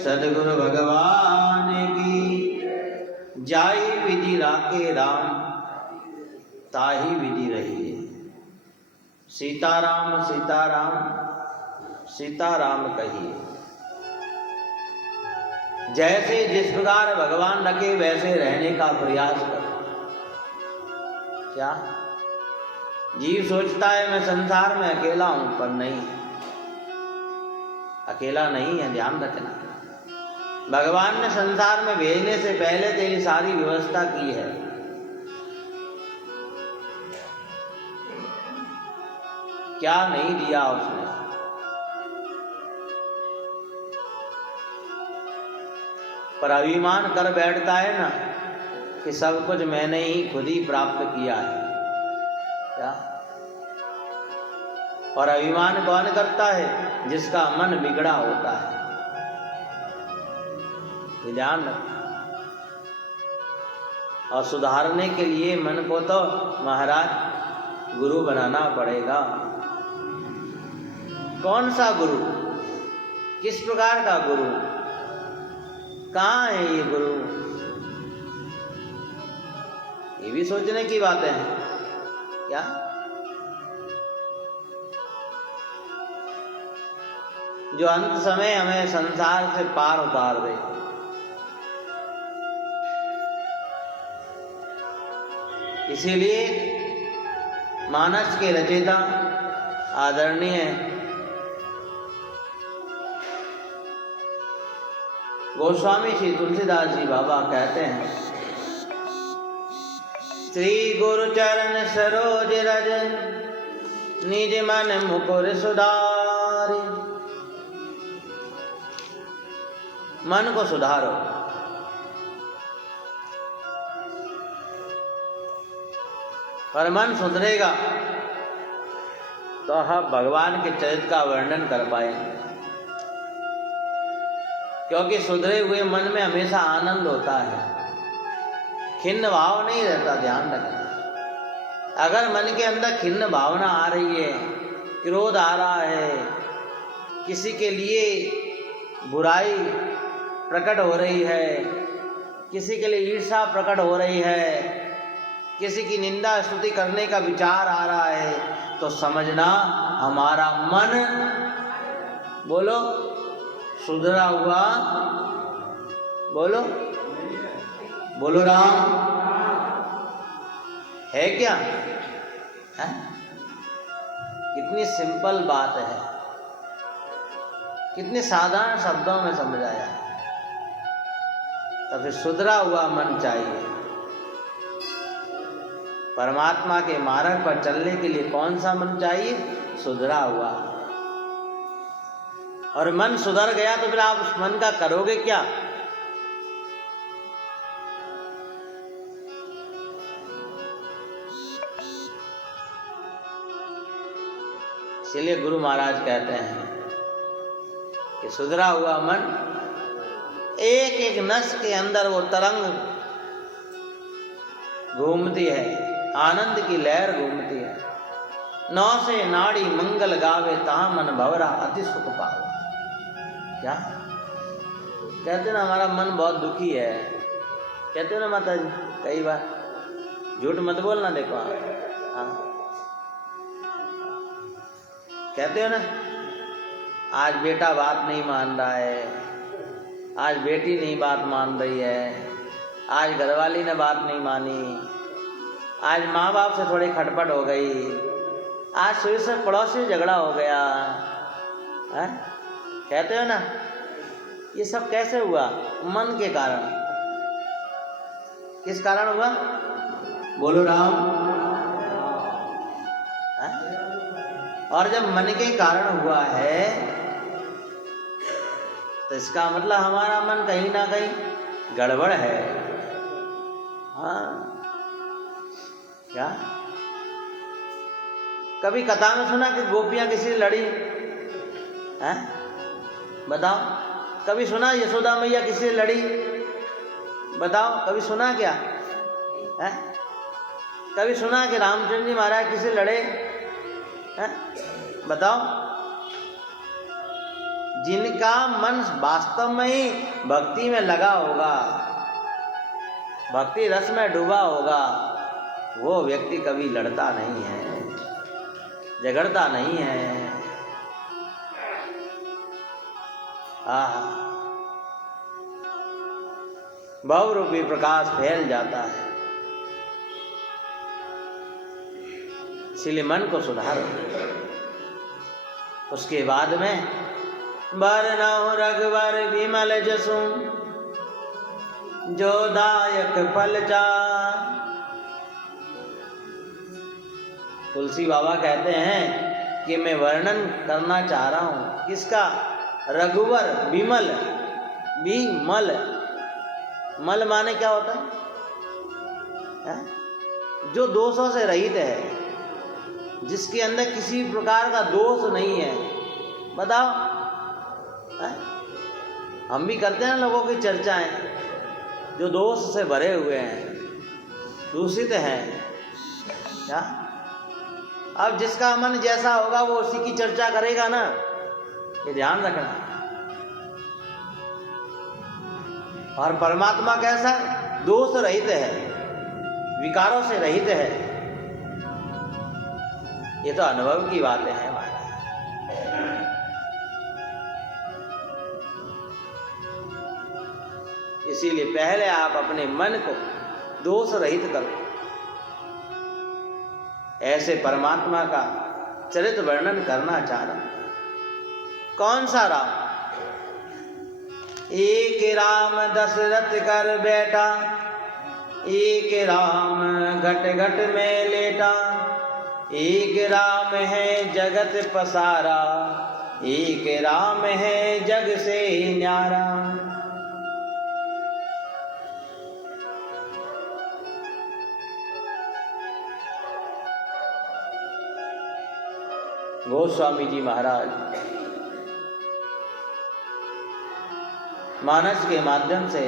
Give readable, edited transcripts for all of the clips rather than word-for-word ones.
सदगुरु भगवान की। जाई विधि राखे राम, ताही विधि रहिए। सीताराम सीताराम सीताराम कहिए। जैसे जिस प्रकार भगवान रखे वैसे रहने का प्रयास करो। क्या जीव सोचता है मैं संसार में अकेला हूं, पर नहीं, अकेला नहीं है, ध्यान रखना। भगवान ने संसार में भेजने से पहले तेरी सारी व्यवस्था की है। क्या नहीं दिया उसने? पर अभिमान कर बैठता है ना कि सब कुछ मैंने ही खुद ही प्राप्त किया है। क्या? और अभिमान कौन करता है? जिसका मन बिगड़ा होता है। ये ध्यान रखना। और सुधारने के लिए मन को तो महाराज गुरु बनाना पड़ेगा। कौन सा गुरु? किस प्रकार का गुरु? कहाँ है ये गुरु? ये भी सोचने की बातें हैं। क्या? जो अंत समय हमें संसार से पार उतार दे। इसीलिए मानस के रचयिता आदरणीय गोस्वामी श्री तुलसीदास जी बाबा कहते हैं, श्री गुरु चरण सरोज रज, निज मन मुकुर सुधारि। मन को सुधारो। पर मन सुधरेगा तो हम भगवान के चरित्र का वर्णन कर पाएंगे। क्योंकि सुधरे हुए मन में हमेशा आनंद होता है, खिन्न भाव नहीं रहता। ध्यान रखना। अगर मन के अंदर खिन्न भावना आ रही है, क्रोध आ रहा है, किसी के लिए बुराई प्रकट हो रही है, किसी के लिए ईर्ष्या प्रकट हो रही है, किसी की निंदा स्तुति करने का विचार आ रहा है, तो समझना हमारा मन, बोलो, सुधरा हुआ। बोलो बोलो राम है क्या? है? कितनी सिंपल बात है, कितने साधारण शब्दों में समझाया है। तो फिर सुधरा हुआ मन चाहिए। परमात्मा के मार्ग पर चलने के लिए कौन सा मन चाहिए? सुधरा हुआ। और मन सुधर गया तो फिर आप उस मन का करोगे क्या? इसलिए गुरु महाराज कहते हैं कि सुधरा हुआ मन, एक एक नस के अंदर वो तरंग घूमती है, आनंद की लहर घूमती है। नौ से नाड़ी मंगल गावे, ता मन भवरा अति सुख पावे। क्या कहते ना, हमारा मन बहुत दुखी है। कहते हो ना माता जी कई बार, झूठ मत बोलना। देखो हाँ, कहते हो ना, आज बेटा बात नहीं मान रहा है, आज बेटी नहीं बात मान रही है, आज घरवाली ने बात नहीं मानी, आज माँ बाप से थोड़ी खटपट हो गई, आज सुबह से पड़ोसी झगड़ा हो गया है? कहते हो ना, ये सब कैसे हुआ? मन के कारण। किस कारण हुआ? बोलो राम है? और जब मन के कारण हुआ है तो इसका मतलब हमारा मन कहीं ना कहीं गड़बड़ है। हाँ, क्या कभी कथा में सुना कि गोपियां किसी से लड़ी हैं? बताओ, कभी सुना यशोदा मैया किसी से लड़ी? बताओ, कभी सुना क्या है? कभी सुना कि रामचंद्र जी महाराज किसी से लड़े हैं? बताओ। जिनका मन वास्तव में ही भक्ति में लगा होगा, भक्ति रस में डूबा होगा, वो व्यक्ति कभी लड़ता नहीं है, झगड़ता नहीं है। बहुरूपी प्रकाश फैल जाता है। इसलिए मन को सुधारो। उसके बाद में बरनौ रघुवर विमल जसु जो दायक फल चार। तुलसी बाबा कहते हैं कि मैं वर्णन करना चाह रहा हूं किसका? रघुवर विमल, विमल, मल माने क्या होता है? जो दोषों से रहित है, जिसके अंदर किसी प्रकार का दोष नहीं है। बताओ, हम भी करते हैं लोगों की चर्चाएं जो दोष से भरे हुए हैं, दूषित हैं। क्या? अब जिसका मन जैसा होगा वो उसी की चर्चा करेगा ना, ये ध्यान रखना। और परमात्मा कैसा? दोष रहित है, विकारों से रहित है। ये तो अनुभव की बातें हैं महाराज। इसीलिए पहले आप अपने मन को दोष रहित करो। ऐसे परमात्मा का चरित्र वर्णन करना चाह रहा हूं। कौन सा राम? एक राम दशरथ कर बैठा, एक राम घट घट में लेटा, एक राम है जगत पसारा, एक राम है जग से न्यारा। गोस्वामी जी महाराज मानस के माध्यम से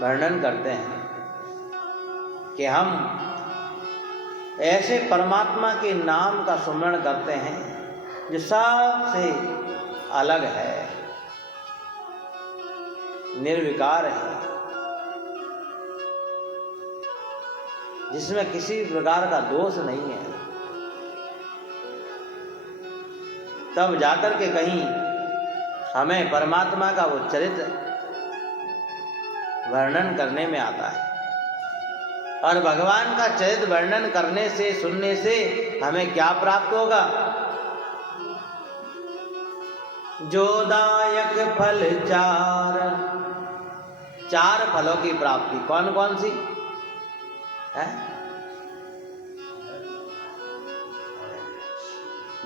वर्णन करते हैं कि हम ऐसे परमात्मा के नाम का सुमरण करते हैं जो सबसे अलग है, निर्विकार है, जिसमें किसी प्रकार का दोष नहीं है। तब जाकर के कहीं हमें परमात्मा का वो चरित्र वर्णन करने में आता है। और भगवान का चरित्र वर्णन करने से, सुनने से हमें क्या प्राप्त होगा? जो दायक फल चार, चार फलों की प्राप्ति। कौन कौन सी है?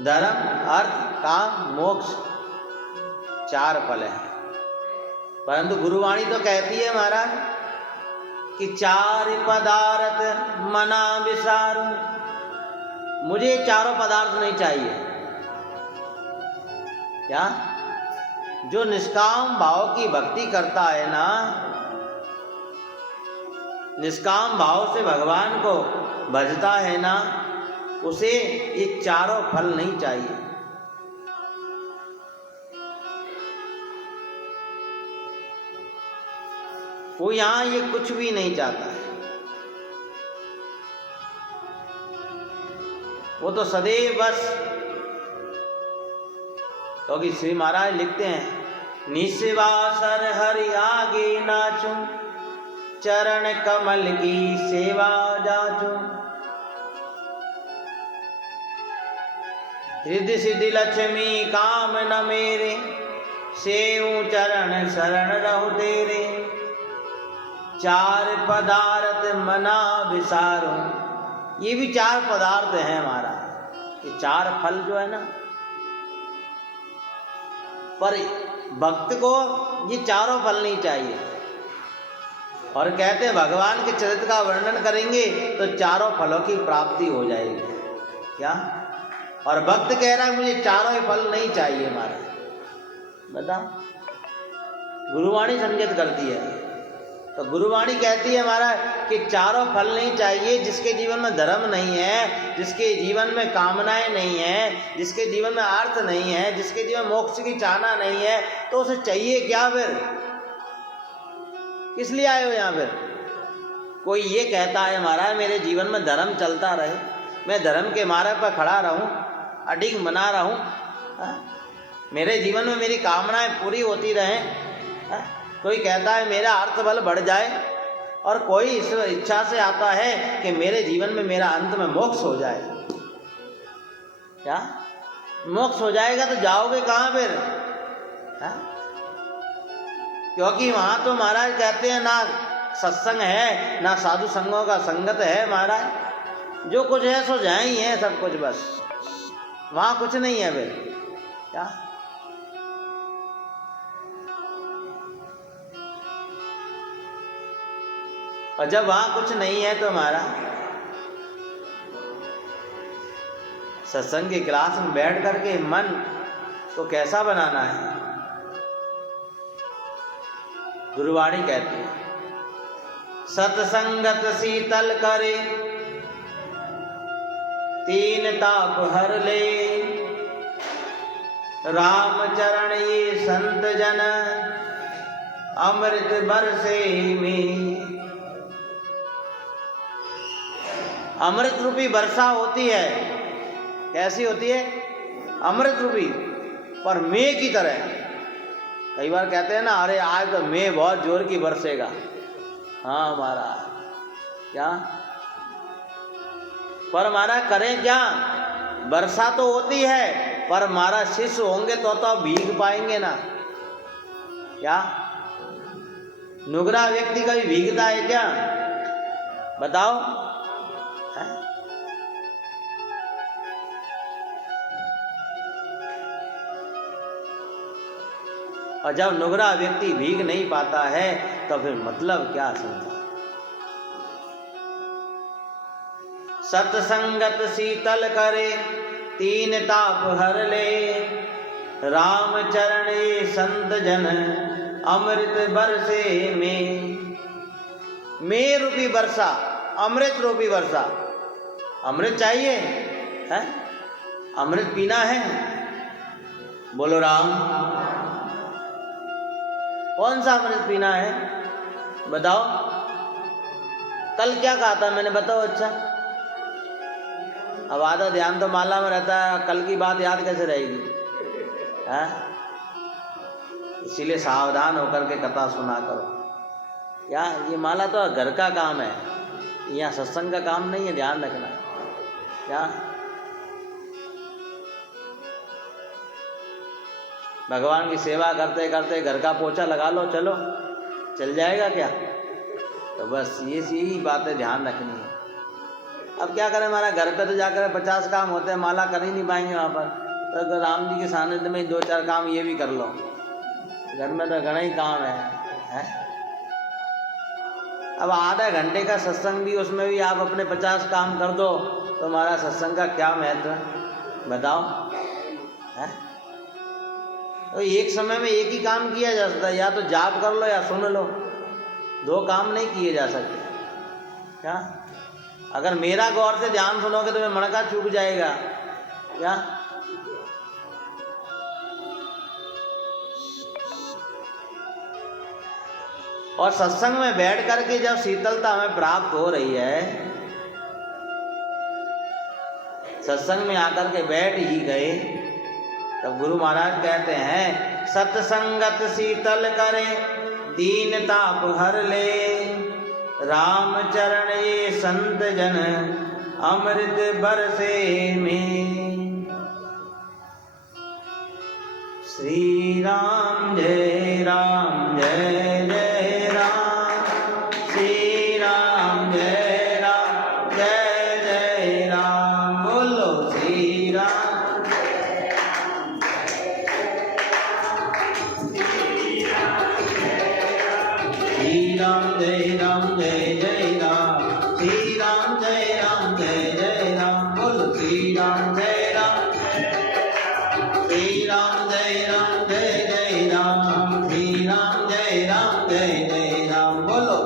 धर्म, अर्थ, काम, मोक्ष, चार फल हैं। परंतु गुरुवाणी तो कहती है महाराज कि चार पदार्थ मना विसारू। मुझे चारों पदार्थ नहीं चाहिए। क्या? जो निष्काम भाव की भक्ति करता है ना, निष्काम भाव से भगवान को भजता है ना, उसे ये चारों फल नहीं चाहिए। वो यहां ये कुछ भी नहीं चाहता है। वो तो सदैव बस, क्योंकि श्री महाराज लिखते हैं, निस्वासर हरि आगे नाचूं, चरण कमल की सेवा जाचूं। रिद्धि सिद्धि लक्ष्मी काम न मेरे, सेऊ चरण शरण रहु तेरे। चार पदार्थ मना विसारो। ये भी चार पदार्थ हैं हमारा, ये चार फल जो है ना। पर भक्त को ये चारों फल नहीं चाहिए। और कहते हैं भगवान के चरित्र का वर्णन करेंगे तो चारों फलों की प्राप्ति हो जाएगी। क्या? और भक्त कह रहा है मुझे चारों ही फल नहीं चाहिए हमारे। बता, गुरुवाणी संकेत करती है तो गुरुवाणी कहती है महाराज कि चारों फल नहीं चाहिए। जिसके जीवन में धर्म नहीं है, जिसके जीवन में कामनाएं नहीं है, जिसके जीवन में अर्थ नहीं है, जिसके जीवन में मोक्ष की चाहना नहीं है, तो उसे चाहिए क्या फिर? किस लिए आए हो यहाँ फिर? कोई ये कहता है महाराज मेरे जीवन में धर्म चलता रहे, मैं धर्म के मार्ग पर खड़ा रहूं, अडिग बना रहूं, मेरे जीवन में मेरी कामनाएं पूरी होती रहें। कोई कहता है मेरा अर्थ बल बढ़ जाए, और कोई इस इच्छा से आता है कि मेरे जीवन में मेरा अंत में मोक्ष हो जाए। क्या मोक्ष हो जाएगा तो जाओगे कहाँ फिर? क्योंकि वहाँ तो महाराज कहते हैं ना सत्संग है, ना साधु संगों का संगत है महाराज। जो कुछ है सो जाए ही है सब कुछ, बस वहाँ कुछ नहीं है फिर। क्या और जब वहां कुछ नहीं है तो हमारा सत्संग की क्लास में बैठ करके मन को कैसा बनाना है? गुरुवाणी कहती है सत्संगत शीतल करे, तीन ताप हर ले, राम चरण ये संत जन, अमृत बरसे में। अमृत रूपी वर्षा होती है। कैसी होती है? अमृत रूपी, पर मेघ की तरह। कई बार कहते हैं ना अरे आज तो मेघ बहुत जोर की बरसेगा। हाँ हमारा क्या, पर हमारा करें क्या? वर्षा तो होती है, पर हमारा शिष्य होंगे तो भीग पाएंगे ना। क्या नुगरा व्यक्ति कभी भीगता है क्या? बताओ। और जब नुगरा व्यक्ति भीग नहीं पाता है तो फिर मतलब क्या समझा? सत्संगत शीतल करे, तीन ताप हर ले, राम चरण ये संत जन, अमृत बरसे में। में रूपी वर्षा, अमृत रूपी वर्षा। अमृत चाहिए है? अमृत पीना है? बोलो राम। कौन सा अमृत पीना है बताओ? कल क्या कहा था मैंने, बताओ। अच्छा, अब आधा ध्यान तो माला में रहता है, कल की बात याद कैसे रहेगी? है? इसीलिए सावधान होकर के कथा सुना करो। क्या ये माला तो घर का काम है, यहाँ सत्संग का काम नहीं है, ध्यान रखना। क्या भगवान की सेवा करते करते घर का पोछा लगा लो, चलो चल जाएगा क्या? तो बस यही बातें ध्यान रखनी है। अब क्या करें, हमारा घर पे तो जाकर 50 काम होते हैं, माला कर ही नहीं पाएंगे वहाँ पर। तो राम जी के सानिध्य में 2-4 काम ये भी कर लो। घर में तो घना ही काम है? अब आधा घंटे का सत्संग भी, उसमें भी आप अपने 50 काम कर दो तो हमारा सत्संग का क्या महत्व है बताओ? है? तो एक समय में एक ही काम किया जा सकता है, या तो जाप कर लो या सुन लो। 2 काम नहीं किए जा सकते। क्या अगर मेरा गौर से ध्यान सुनोगे तो मैं मणका चूक जाएगा। क्या और सत्संग में बैठ करके जब शीतलता हमें प्राप्त हो रही है, सत्संग में आकर के बैठ ही गए, तब गुरु महाराज कहते हैं सत्संगत शीतल करे, दीन ताप हर ले, राम चरण ये संत जन, अमृत बरसे में। श्री राम जय राम जय जय राम, श्री राम जय जय राम। बोलो श्री राम। श्री राम जय राम जय जय राम, श्री राम जय जय राम। बोलो श्री राम जय राम, श्री राम जय जय राम, श्री राम जय जय राम। बोलो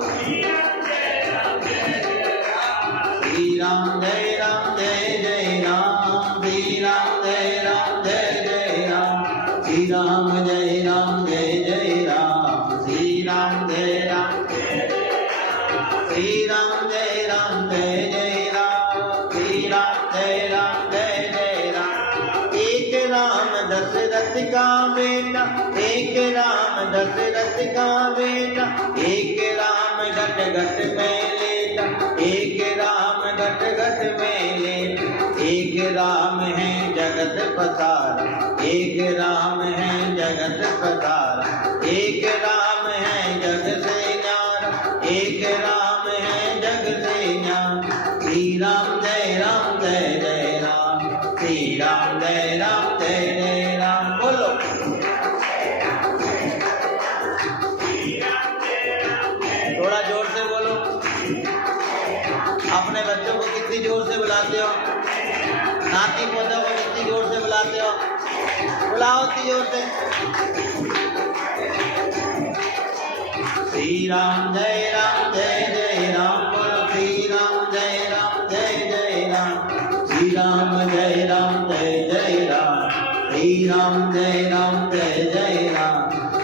दशरथ का बेटा, एक राम घट घट में लेटा, एक राम घट घट में लेटा, एक राम है जगत पधारा, एक राम है जगत पधारा, एक राम है जग से न्यारा, एक राम है जग से न्यारा। श्री राम जय राम जय जय राम, श्री राम जय राम जय जय राम। बोलो थोड़ा जोर से बोलो। अपने बच्चों को कितनी जोर से बुलाते हो, नाती पोतों को कितनी जोर से बुलाते हो, बुलाओ इतनी जोर से। श्री राम जय राम बोलो, श्री राम जय जय राम, श्री राम जय राम जय जय राम, श्री राम जय राम जय जय राम,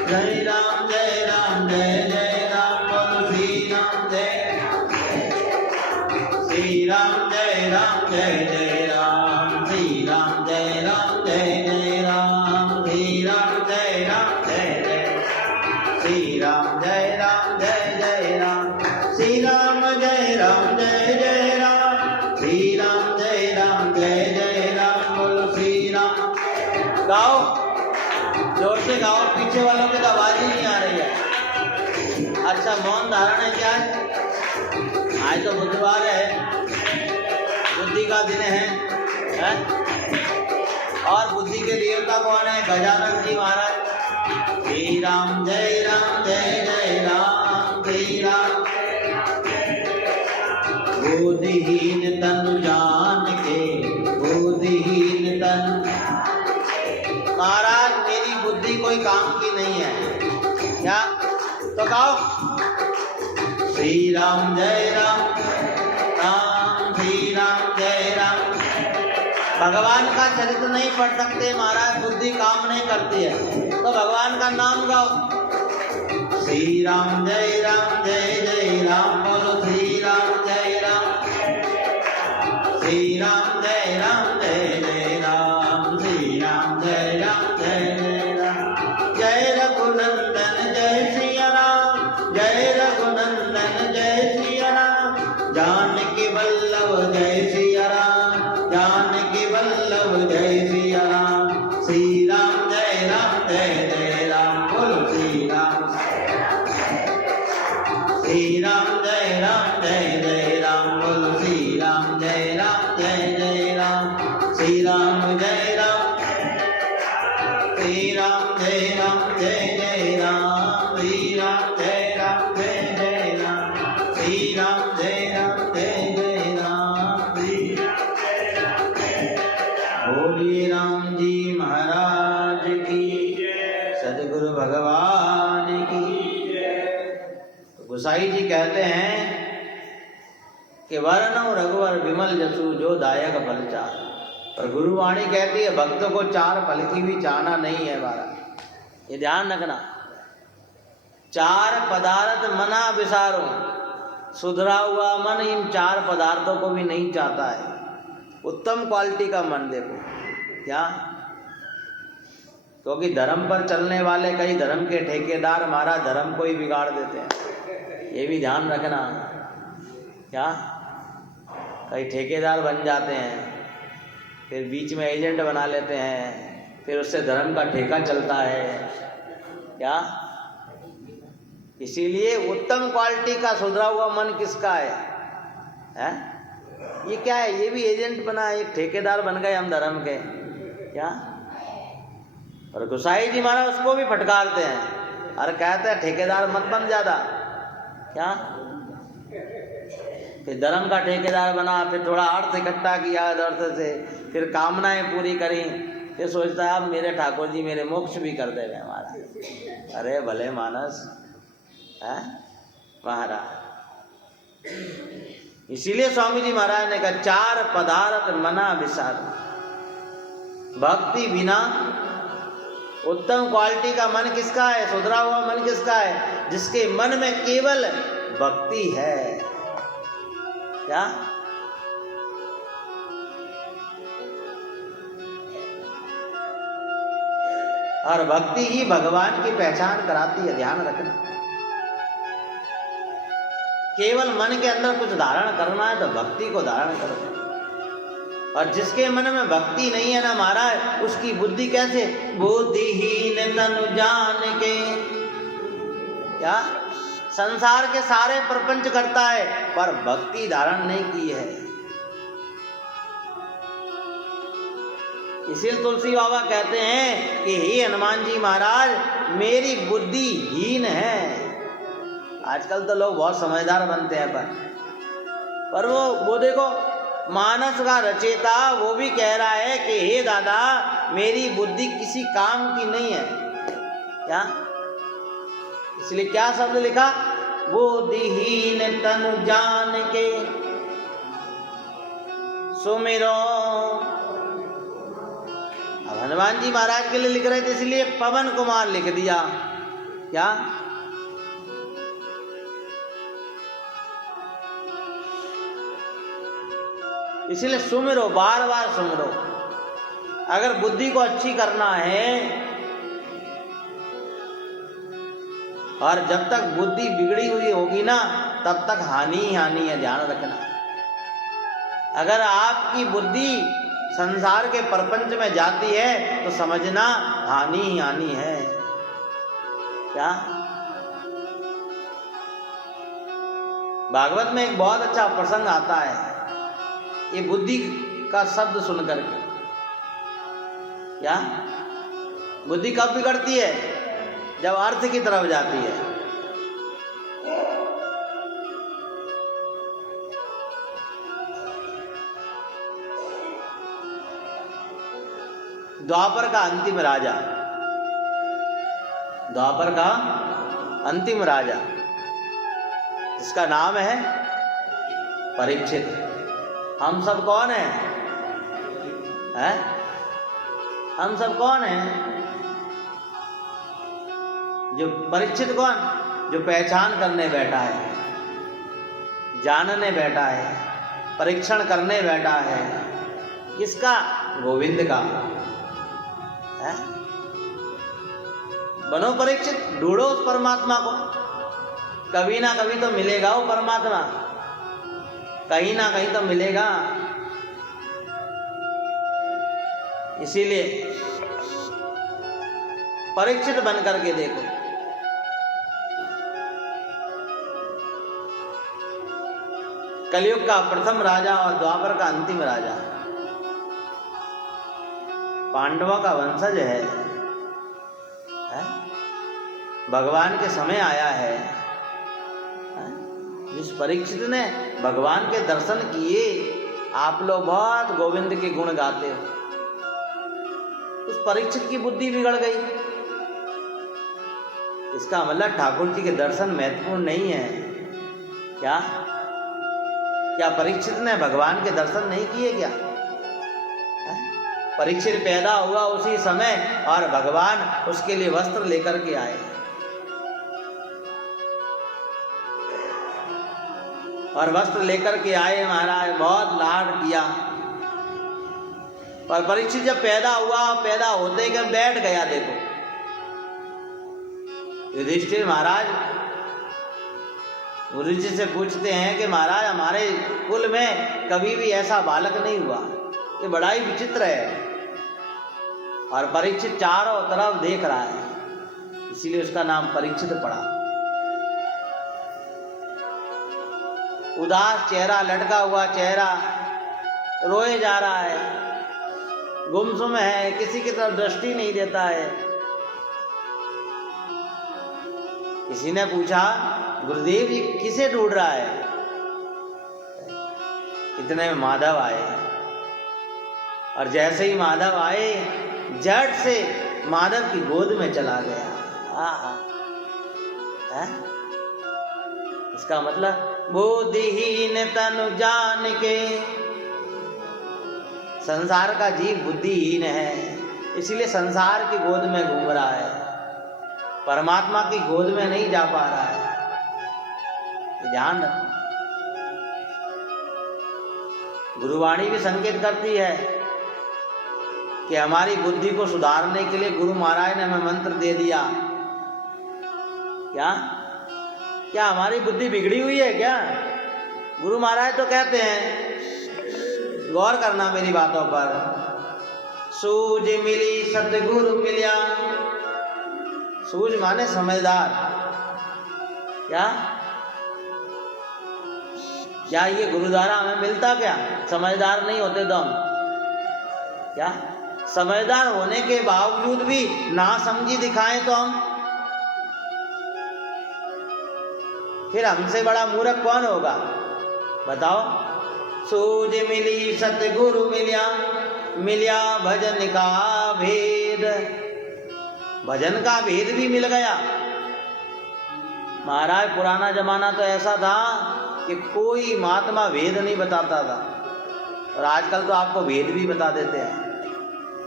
जय राम जय राम जय जय राम बोलो, श्री राम जय, श्री राम जय राम जय जय राम, श्री राम जय राम जय जय राम, श्री राम जय राम जय जय, श्री राम जय राम जय जय राम, श्री राम जय राम जय जय राम, श्री राम जय राम जय जय राम बोलो, श्री राम। गाओ जोर से गाओ, पीछे वालों की तो आवाज ही नहीं आ रही है। अच्छा मौन धारण है क्या है? आज तो बुधवार है, बुद्धि का दिन है? और बुद्धि के देवता कौन है? गजानन जी महाराज। श्री राम जय जय राम, श्री राम। बुद्धिहीन तनु जान के, बुद्धिहीन तन। महाराज मेरी बुद्धि कोई काम की नहीं है क्या? तो कहो श्री राम जय राम, श्री राम जय राम। भगवान का चरित्र नहीं पढ़ सकते महाराज, बुद्धि काम नहीं करती है, तो भगवान का नाम गाओ। श्री राम जय राम बोलो, श्री राम जय राम, श्री राम जय राम जय राम, श्री राम जय राम जय राम। जय रघुनंदन जय सिया राम, जय रघुनंदन जय सिया राम, जानकी वल्लभ जय सिया राम, जानकी वल्लभ जय सिया राम। श्री राम जय राम बोलो, श्री राम, श्री राम जय राम बोलो, श्री राम जय राम जय राम, श्री राम जय राम, श्री राम जय राम जय राम, श्री राम जय राम जय राम, श्री राम जय राम जय राम, श्री बोलिए राम जी महाराज की, सद्गुरु भगवान की। गोसाई जी कहते हैं कि वरनौ रघुवर विमल जसु जो दायक फल चार। पर गुरुवाणी कहती है भक्तों को चार फल की भी चाहना नहीं है महाराज, ये ध्यान रखना। चार पदार्थ मना विसारो, सुधरा हुआ मन इन चार पदार्थों को भी नहीं चाहता है। उत्तम क्वालिटी का मन देखो क्या, क्योंकि धर्म पर चलने वाले कई धर्म के ठेकेदार हमारा धर्म को ही बिगाड़ देते हैं, ये भी ध्यान रखना क्या। कई ठेकेदार बन जाते हैं, फिर बीच में एजेंट बना लेते हैं, फिर उससे धर्म का ठेका चलता है क्या। इसीलिए उत्तम क्वालिटी का सुधरा हुआ मन किसका है? ये क्या है? ये भी एजेंट बना, एक ठेकेदार बन गए हम धर्म के क्या। और गोसाई जी महाराज उसको भी फटकारते हैं और कहते हैं ठेकेदार मत बन ज्यादा क्या। फिर धर्म का ठेकेदार बना, फिर थोड़ा अर्थ इकट्ठा किया अर्थ से, फिर कामनाएं पूरी करी, फिर सोचता है अब मेरे ठाकुर जी मेरे मोक्ष भी कर देंगे हमारा। अरे भले मानस है महाराज। इसीलिए स्वामी जी महाराज ने कहा चार पदार्थ मना विसार। भक्ति बिना उत्तम क्वालिटी का मन किसका है? सुधरा हुआ मन किसका है? जिसके मन में केवल भक्ति है क्या। और भक्ति ही भगवान की पहचान कराती है, ध्यान रखना। केवल मन के अंदर कुछ धारण करना है तो भक्ति को धारण करो, और जिसके मन में भक्ति नहीं है ना महाराज, उसकी बुद्धि कैसे? बुद्धिहीन तनु जान के, क्या संसार के सारे प्रपंच करता है पर भक्ति धारण नहीं की है। इसीलिए तुलसी बाबा कहते हैं कि हे हनुमान जी महाराज, मेरी बुद्धि हीन है। आजकल तो लोग बहुत समझदार बनते हैं, पर वो देखो, मानस का रचयिता वो भी कह रहा है कि हे दादा, मेरी बुद्धि किसी काम की नहीं है। क्या? इसलिए क्या शब्द लिखा? बुद्धिहीन तनु जान के सुमिरो। अब हनुमान जी महाराज के लिए लिख रहे थे, इसलिए पवन कुमार लिख दिया। क्या? इसलिए सुमिरो, बार बार सुमिरो। अगर बुद्धि को अच्छी करना है, और जब तक बुद्धि बिगड़ी हुई होगी ना, तब तक हानि ही हानि है, ध्यान रखना। अगर आपकी बुद्धि संसार के प्रपंच में जाती है तो समझना हानि ही हानि है। क्या? भागवत में एक बहुत अच्छा प्रसंग आता है, ये बुद्धि का शब्द सुन करके। क्या? बुद्धि कब बिगड़ती है? जब अर्थ की तरफ जाती है। द्वापर का अंतिम राजा, द्वापर का अंतिम राजा, जिसका नाम है परीक्षित। हम सब कौन हैं? हैं? हम सब कौन हैं? जो परीक्षित कौन? जो पहचान करने बैठा है, जानने बैठा है, परीक्षण करने बैठा है। किसका? गोविंद का। है? बनो परीक्षित, ढूंढो उस परमात्मा को। कभी ना कभी तो मिलेगा वो परमात्मा, कहीं ना कहीं तो मिलेगा। इसीलिए परीक्षित बन करके देखो। कलयुग का प्रथम राजा और द्वापर का अंतिम राजा, पांडवों का वंशज है? भगवान के समय आया है। जिस परीक्षित ने भगवान के दर्शन किए, आप लोग बहुत गोविंद के गुण गाते हो, उस परीक्षित की बुद्धि बिगड़ गई। इसका मतलब ठाकुर जी के दर्शन महत्वपूर्ण नहीं है। क्या? क्या परीक्षित ने भगवान के दर्शन नहीं किए क्या? परीक्षित पैदा हुआ उसी समय और भगवान उसके लिए वस्त्र लेकर के आए, और वस्त्र लेकर के आए महाराज, बहुत लाड किया। पर परीक्षित जब पैदा हुआ, पैदा होते ही बैठ गया। देखो युधिष्ठिर महाराज गुरु जी से पूछते हैं कि महाराज, हमारे कुल में कभी भी ऐसा बालक नहीं हुआ, ये बड़ा ही विचित्र है। और परीक्षित चारों तरफ देख रहा है, इसीलिए उसका नाम परीक्षित पड़ा। उदास चेहरा, लटका हुआ चेहरा, रोए जा रहा है, गुमसुम है, किसी की तरफ दृष्टि नहीं देता है। किसी ने पूछा, गुरुदेव ये किसे ढूंढ रहा है? इतने में माधव आए, और जैसे ही माधव आए, झट से माधव की गोद में चला गया। इसका मतलब बुद्धिहीन तनु जान के, संसार का जीव बुद्धिहीन है, इसलिए संसार की गोद में घूम रहा है, परमात्मा की गोद में नहीं जा पा रहा है। ध्यान रखो। गुरुवाणी भी संकेत करती है कि हमारी बुद्धि को सुधारने के लिए गुरु महाराज ने हमें मंत्र दे दिया। क्या क्या हमारी बुद्धि बिगड़ी हुई है क्या? गुरु महाराज तो कहते हैं, गौर करना मेरी बातों पर, सूझ मिली सतगुरु मिलिया। सूझ माने समझदार। क्या क्या ये गुरुद्वारा हमें मिलता क्या? समझदार नहीं होते तो हम क्या? समझदार होने के बावजूद भी ना समझी दिखाएं तो हम, फिर हमसे बड़ा मूर्ख कौन होगा बताओ? सूझ मिली सतगुरु मिलिया, मिलिया भजन का भेद। भजन का भेद भी मिल गया। महाराज पुराना जमाना तो ऐसा था कि कोई महात्मा भेद नहीं बताता था, और आजकल तो आपको भेद भी बता देते हैं।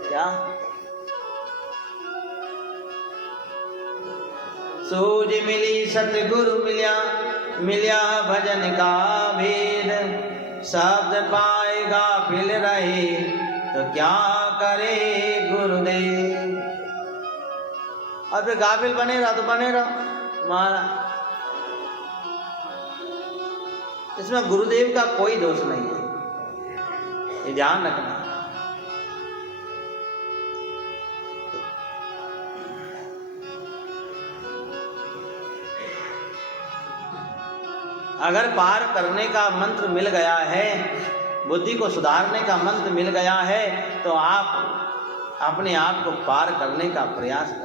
क्या सूझ मिली सतगुरु मिलिया, मिलिया भजन का भेद। शब्द पाएगा फिर रहे तो क्या करे गुरुदेव। और फिर गाफिल बने रहो तो बने रहो महाराज, इसमें गुरुदेव का कोई दोष नहीं है, ये ध्यान रखना। अगर पार करने का मंत्र मिल गया है, बुद्धि को सुधारने का मंत्र मिल गया है, तो आप अपने आप को पार करने का प्रयास करें।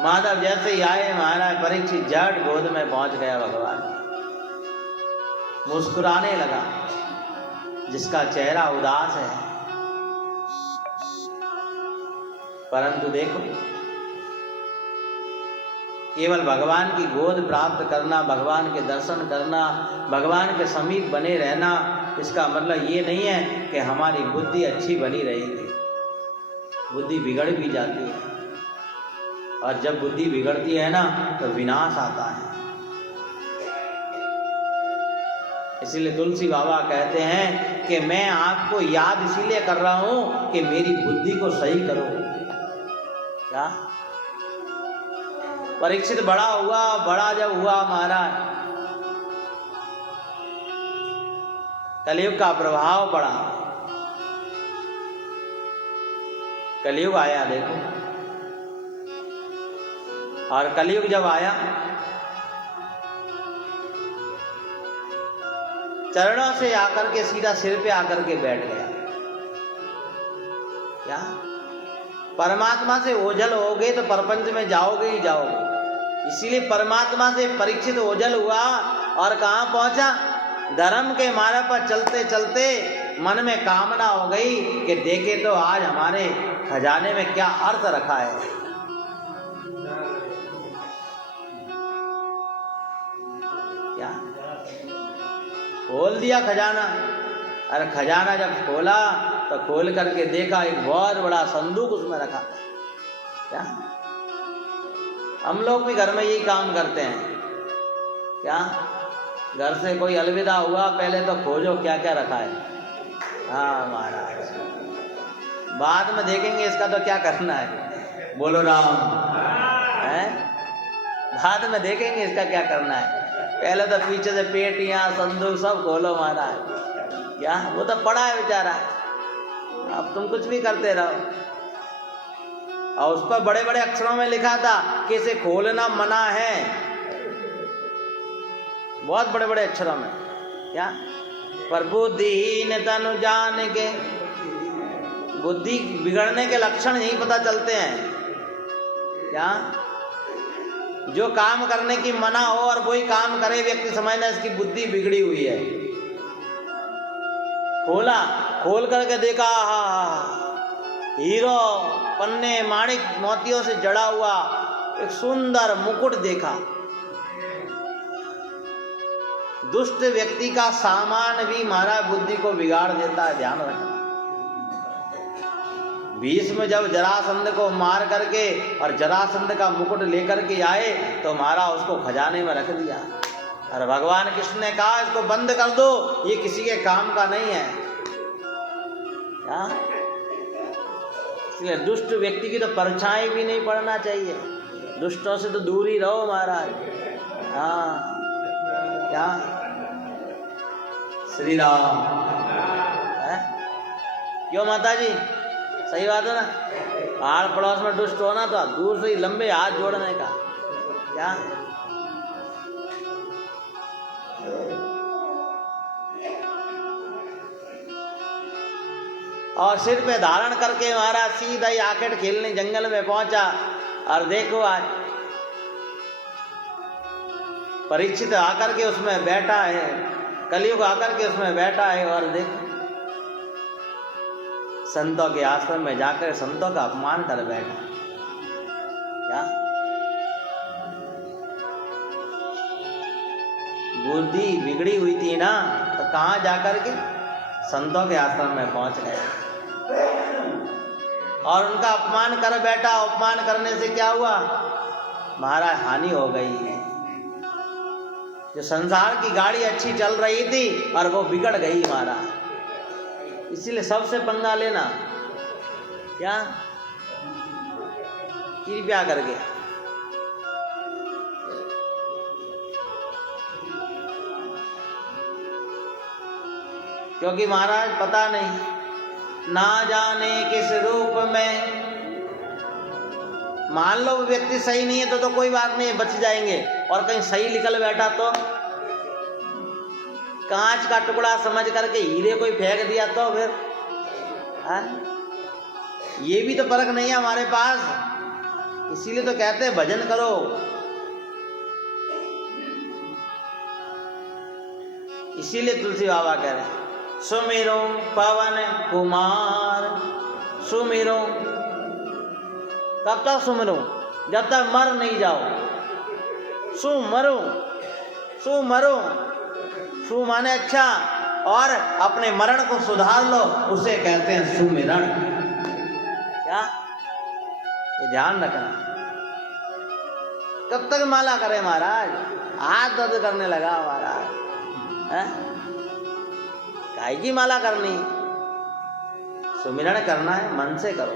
माधव जैसे ही आए महाराज परीक्षित झट गोद में पहुंच गया भगवान, मुस्कुराने लगा। जिसका चेहरा उदास है, परंतु देखो केवल भगवान की गोद प्राप्त करना, भगवान के दर्शन करना, भगवान के समीप बने रहना, इसका मतलब ये नहीं है कि हमारी बुद्धि अच्छी बनी रहेगी। बुद्धि बिगड़ भी जाती है, और जब बुद्धि बिगड़ती है ना तो विनाश आता है। इसीलिए तुलसी बाबा कहते हैं कि मैं आपको याद इसीलिए कर रहा हूं कि मेरी बुद्धि को सही करो। क्या परीक्षित बड़ा हुआ, बड़ा जब हुआ महाराज, कलयुग का प्रभाव पड़ा। कलयुग आया देखो, और कलयुग जब आया चरणों से आकर के सीधा सिर पे आकर के बैठ गया। क्या परमात्मा से ओझल होगे तो परपंच में जाओगे ही जाओगे। इसीलिए परमात्मा से परीक्षित ओझल हुआ और कहाँ पहुंचा? धर्म के मार्ग पर चलते चलते मन में कामना हो गई कि देखे तो आज हमारे खजाने में क्या अर्थ रखा है। क्या खोल दिया खजाना। अरे खजाना जब खोला तो खोल करके देखा एक बहुत बड़ा संदूक उसमें रखा था। क्या हम लोग भी घर में यही काम करते हैं। क्या घर से कोई अलविदा हुआ पहले तो खोजो क्या क्या रखा है। हाँ महाराज, बाद में देखेंगे इसका तो क्या करना है। बोलो राम है, बाद में देखेंगे इसका क्या करना है। पहले तो पीछे से पेटियां संदूक सब खोलो महाराज। क्या वो तो पड़ा है बेचारा, अब तुम कुछ भी करते रहो। और उस पर बड़े बड़े अक्षरों में लिखा था कि इसे खोलना मना है, बहुत बड़े बड़े अक्षरों में। क्या पर बुद्धिहीन तनु जान के, बुद्धि बिगड़ने के लक्षण यही पता चलते हैं। क्या जो काम करने की मना हो और वही काम करे व्यक्ति समझना इसकी बुद्धि बिगड़ी हुई है। खोला, खोल करके देखा, हीरो पन्ने माणिक मोतियों से जड़ा हुआ एक सुंदर मुकुट देखा। दुष्ट व्यक्ति का सामान भी महाराज बुद्धि को बिगाड़ देता है, ध्यान रखना। भीष्म जब जरासंध को मार करके और जरासंध का मुकुट लेकर के आए तो महाराज उसको खजाने में रख दिया। और भगवान कृष्ण ने कहा इसको बंद कर दो, ये किसी के काम का नहीं है। क्या? इसलिए दुष्ट व्यक्ति की तो परछाई भी नहीं पड़ना चाहिए, दुष्टों से तो दूर ही रहो महाराज। हाँ, क्या? श्री राम है? क्यों माता जी? सही बात है ना। आड़ पड़ोस में दुष्ट होना तो दूर से ही लंबे हाथ जोड़ने का। क्या? और सिर पे धारण करके महाराज सीधा ही आकेट खेलने जंगल में पहुंचा। और देखो आज परीक्षित आकर के उसमें बैठा है, कलयुग आकर के उसमें बैठा है। और देखो संतों के आश्रम में जाकर संतों का अपमान कर बैठा। क्या? बुद्धि बिगड़ी हुई थी ना, तो कहाँ जाकर के संतों के आश्रम में पहुंच गए और उनका अपमान कर बैठा। अपमान करने से क्या हुआ महाराज? हानि हो गई है। जो संसार की गाड़ी अच्छी चल रही थी और वो बिगड़ गई महाराज। इसीलिए सबसे पंगा लेना। क्या? कृपया करके क्योंकि महाराज पता नहीं ना जाने किस रूप में, मान लो व्यक्ति सही नहीं है तो कोई बात नहीं, बच जाएंगे। और कहीं सही निकल बैठा तो कांच का टुकड़ा समझ करके हीरे कोई फेंक दिया तो फिर ये भी तो परख नहीं है हमारे पास। इसीलिए तो कहते हैं भजन करो। इसीलिए तुलसी बाबा कह रहे हैं सुमिरो पवन कुमार। सुमिरो कब तक सुमिरो? जब तक मर नहीं जाओ। सुमरो, सुमरो, सु माने अच्छा, और अपने मरण को सुधार लो, उसे कहते हैं सुमिरण। क्या? ये ध्यान रखना। कब तक माला करे महाराज? हाथ दर्द करने लगा महाराज। है काय की माला करनी? सुमिरण करना है, मन से करो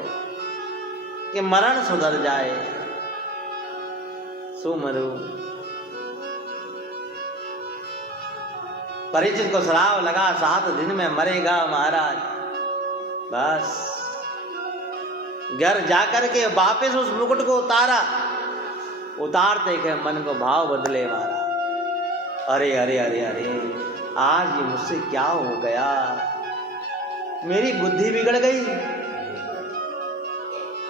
कि मरण सुधर जाए। सुमरु। परीक्षित को श्राप लगा 7 दिन में मरेगा महाराज। बस घर जाकर के वापस उस मुकुट को उतारा। उतारते के मन को भाव बदले महाराज। अरे अरे अरे अरे, आज ये मुझसे क्या हो गया? मेरी बुद्धि बिगड़ गई।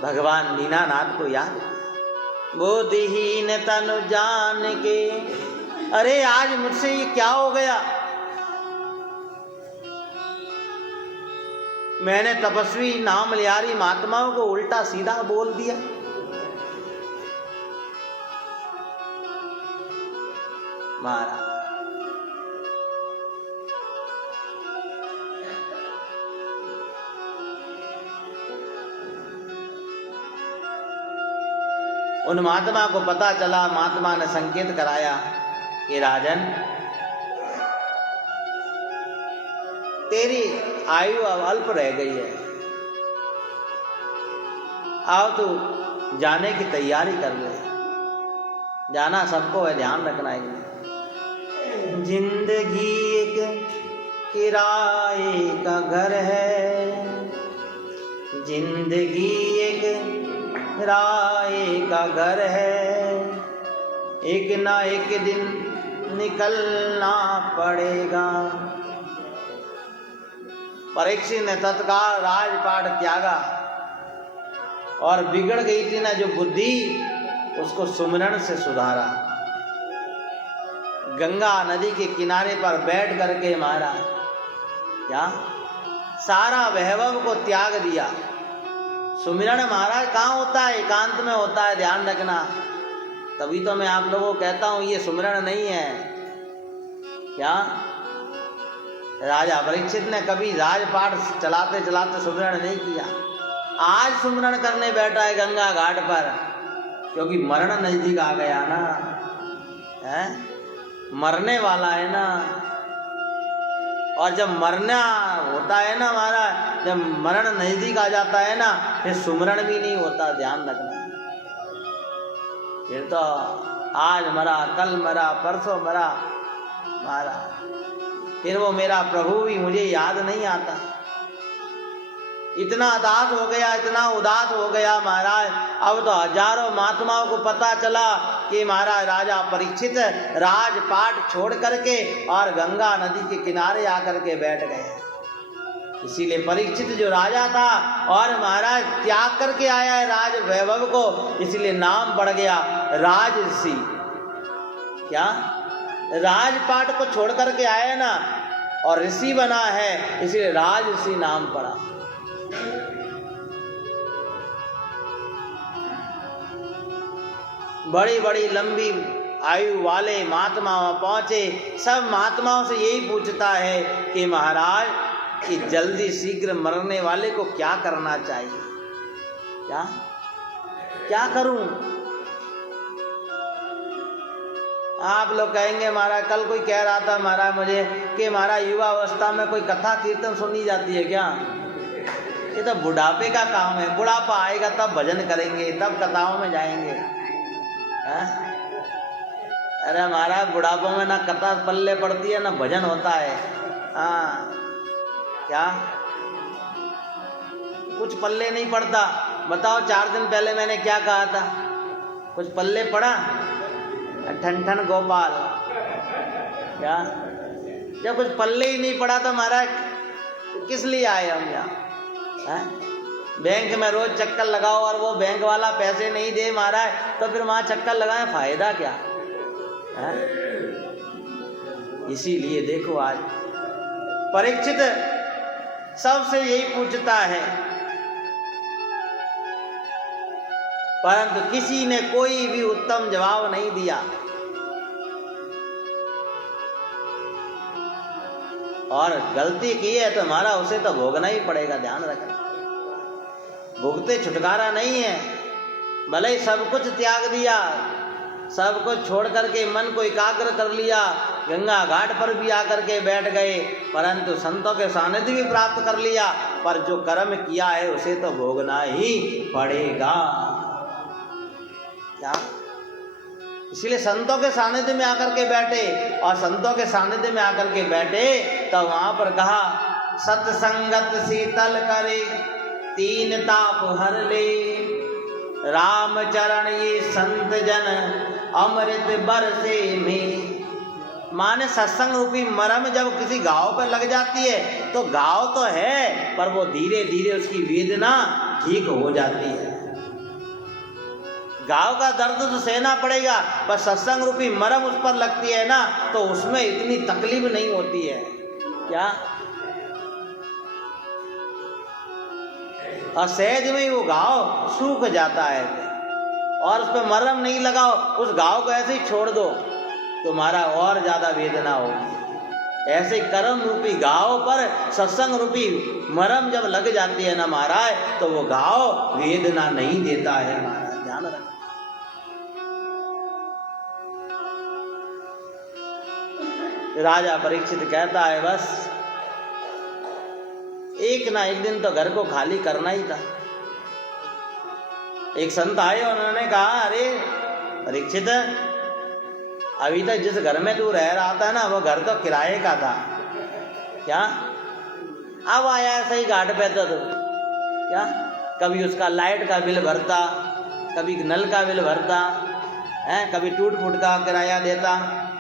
भगवान दीनानाथ को याद, बुद्धिहीन तनु जान के, अरे आज मुझसे ये क्या हो गया? मैंने तपस्वी नाम लियारी महात्माओं को उल्टा सीधा बोल दिया। महाराज उन महात्मा को पता चला। महात्मा ने संकेत कराया कि राजन, तेरी आयु अब अल्प रह गई है, आओ तू जाने की तैयारी कर ले। जाना सबको है, ध्यान रखना है। जिंदगी एक किराए का घर है, जिंदगी एक किराए का घर है, एक ना एक दिन निकलना पड़ेगा। परीक्षित ने तत्काल राजपाट त्यागा और बिगड़ गई थी ना जो बुद्धि, उसको सुमिरन से सुधारा। गंगा नदी के किनारे पर बैठ करके मारा, क्या सारा वैभव को त्याग दिया। सुमिरन महाराज कहाँ होता है? एकांत में होता है, ध्यान रखना। तभी तो मैं आप लोगों को कहता हूं ये सुमिरन नहीं है। क्या राजा परीक्षित ने कभी राजपाट चलाते चलाते सुमिरन नहीं किया। आज सुमिरन करने बैठा है गंगा घाट पर, क्योंकि मरण नजदीक आ गया ना है। मरने वाला है ना, और जब मरना होता है ना हमारा, जब मरण नजदीक आ जाता है ना, फिर सुमरण भी नहीं होता, ध्यान रखना। फिर तो आज मरा, कल मरा, परसों मरा, मारा, फिर वो मेरा प्रभु भी मुझे याद नहीं आता। इतना उदास हो गया, इतना उदास हो गया महाराज। अब तो हजारों महात्माओं को पता चला कि महाराज राजा परीक्षित राजपाट छोड़ करके और गंगा नदी के किनारे आकर के बैठ गए। इसीलिए परीक्षित जो राजा था और महाराज त्याग करके आया है राज वैभव को, इसीलिए नाम पड़ गया राजऋषि। क्या राजपाट को छोड़ करके आया ना और ऋषि बना है, इसीलिए राजऋषि नाम पड़ा। बड़ी बड़ी लंबी आयु वाले महात्मा पहुंचे। सब महात्माओं से यही पूछता है कि महाराज कि जल्दी शीघ्र मरने वाले को क्या करना चाहिए, क्या करूं? आप लोग कहेंगे महाराज कल कोई कह रहा था महाराज मुझे कि महाराज युवा अवस्था में कोई कथा कीर्तन सुनी जाती है क्या? ये तो बुढ़ापे का काम है, बुढ़ापा आएगा तब भजन करेंगे, तब कथाओं में जाएंगे। अरे महाराज बुढ़ापों में ना कथा पल्ले पड़ती है ना भजन होता है। हाँ, क्या कुछ पल्ले नहीं पड़ता? बताओ 4 दिन पहले मैंने क्या कहा था? कुछ पल्ले पड़ा? ठन ठन गोपाल। क्या जब कुछ पल्ले ही नहीं पड़ा तो महाराज किस लिए आए हम यहाँ? बैंक में रोज चक्कर लगाओ और वो बैंक वाला पैसे नहीं दे महाराज, तो फिर वहां चक्कर लगाए फायदा क्या है? इसीलिए देखो आज परीक्षित सबसे यही पूछता है, परंतु किसी ने कोई भी उत्तम जवाब नहीं दिया। और गलती की है तो हमारा उसे तो भोगना ही पड़ेगा, ध्यान रखना। भुगते छुटकारा नहीं है। भले ही सब कुछ त्याग दिया, सब कुछ छोड़ करके मन को एकाग्र कर लिया, गंगा घाट पर भी आकर के बैठ गए, परंतु संतों के सानिध्य भी प्राप्त कर लिया, पर जो कर्म किया है उसे तो भोगना ही पड़ेगा। क्या? इसलिए संतों के सानिध्य में आकर के बैठे, और संतों के सानिध्य में आकर के बैठे तो वहां पर कहा सत्संगत शीतल करे 3 ताप हर ले, राम चरण ये संत जन अमृत बरसे में। माने सत्संग रूपी मरम जब किसी घाव पर लग जाती है तो घाव तो है, पर वो धीरे धीरे उसकी वेदना ठीक हो जाती है। घाव का दर्द तो सहना पड़ेगा, पर सत्संग रूपी मरम उस पर लगती है ना, तो उसमें इतनी तकलीफ नहीं होती है। क्या? और सहज में ही वो घाव सूख जाता है, और उस पर मरम नहीं लगाओ, उस घाव को ऐसे ही छोड़ दो, तुम्हारा और ज्यादा वेदना होगी। ऐसे कर्म रूपी घाव पर सत्संग रूपी मरम जब लग जाती है ना महाराज, तो वो घाव वेदना नहीं देता है महाराज, ध्यान रखना। राजा परीक्षित कहता है बस एक ना एक दिन तो घर को खाली करना ही था। एक संत आए, उन्होंने कहा अरे परीक्षित, अभी तक जिस घर में तू रह रहा था ना वो घर तो किराए का था, क्या अब आया सही घाट पे तो क्या कभी उसका लाइट का बिल भरता, कभी नल का बिल भरता है, कभी टूट फूट का किराया देता,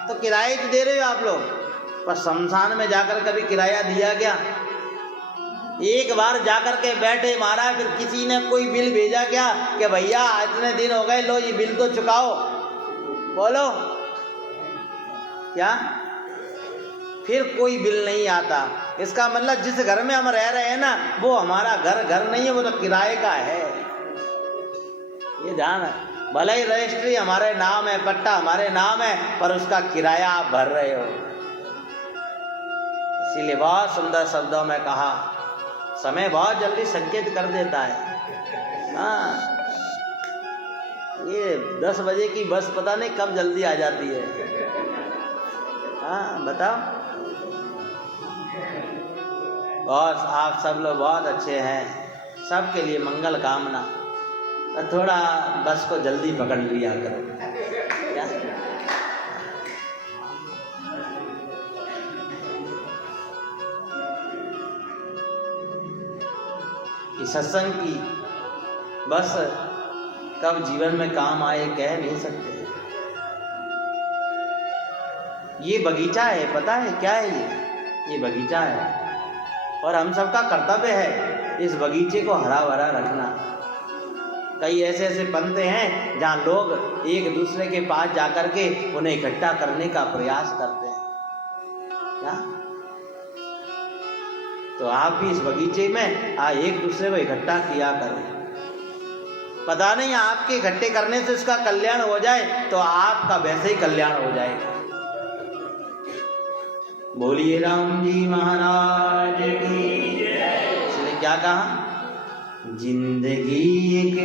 तो किराया तो दे रहे हो आप लोग, पर शमशान में जाकर कभी किराया दिया क्या? एक बार जाकर के बैठे महाराज, फिर किसी ने कोई बिल भेजा क्या कि भैया इतने दिन हो गए, लो ये बिल तो चुकाओ? बोलो क्या? फिर कोई बिल नहीं आता। इसका मतलब जिस घर में हम रह रहे हैं ना वो हमारा घर नहीं है, वो तो किराए का है, ये ध्यान है। भले ही रजिस्ट्री हमारे नाम है, पट्टा हमारे नाम है, पर उसका किराया आप भर रहे हो। इसीलिए बहुत सुंदर शब्दों में कहा, समय बहुत जल्दी संकेत कर देता है। हाँ, ये 10 बजे की बस पता नहीं कब जल्दी आ जाती है। हाँ बताओ। बहुत, आप सब लोग बहुत अच्छे हैं, सबके लिए मंगल कामना। तो थोड़ा बस को जल्दी पकड़ लिया करो क्या? इस सत्संग की बस कब जीवन में काम आए कह नहीं सकते। ये बगीचा है, पता है क्या है ये बगीचा है, और हम सबका कर्तव्य है इस बगीचे को हरा भरा रखना। कई ऐसे ऐसे पंथ हैं जहाँ लोग एक दूसरे के पास जाकर के उन्हें इकट्ठा करने का प्रयास करते हैं क्या? तो आप भी इस बगीचे में एक दूसरे को इकट्ठा किया करें। पता नहीं आपके इकट्ठे करने से उसका कल्याण हो जाए तो आपका वैसे ही कल्याण हो जाएगा। बोलिए राम जी महाराज की। इसलिए क्या कहा, जिंदगी एक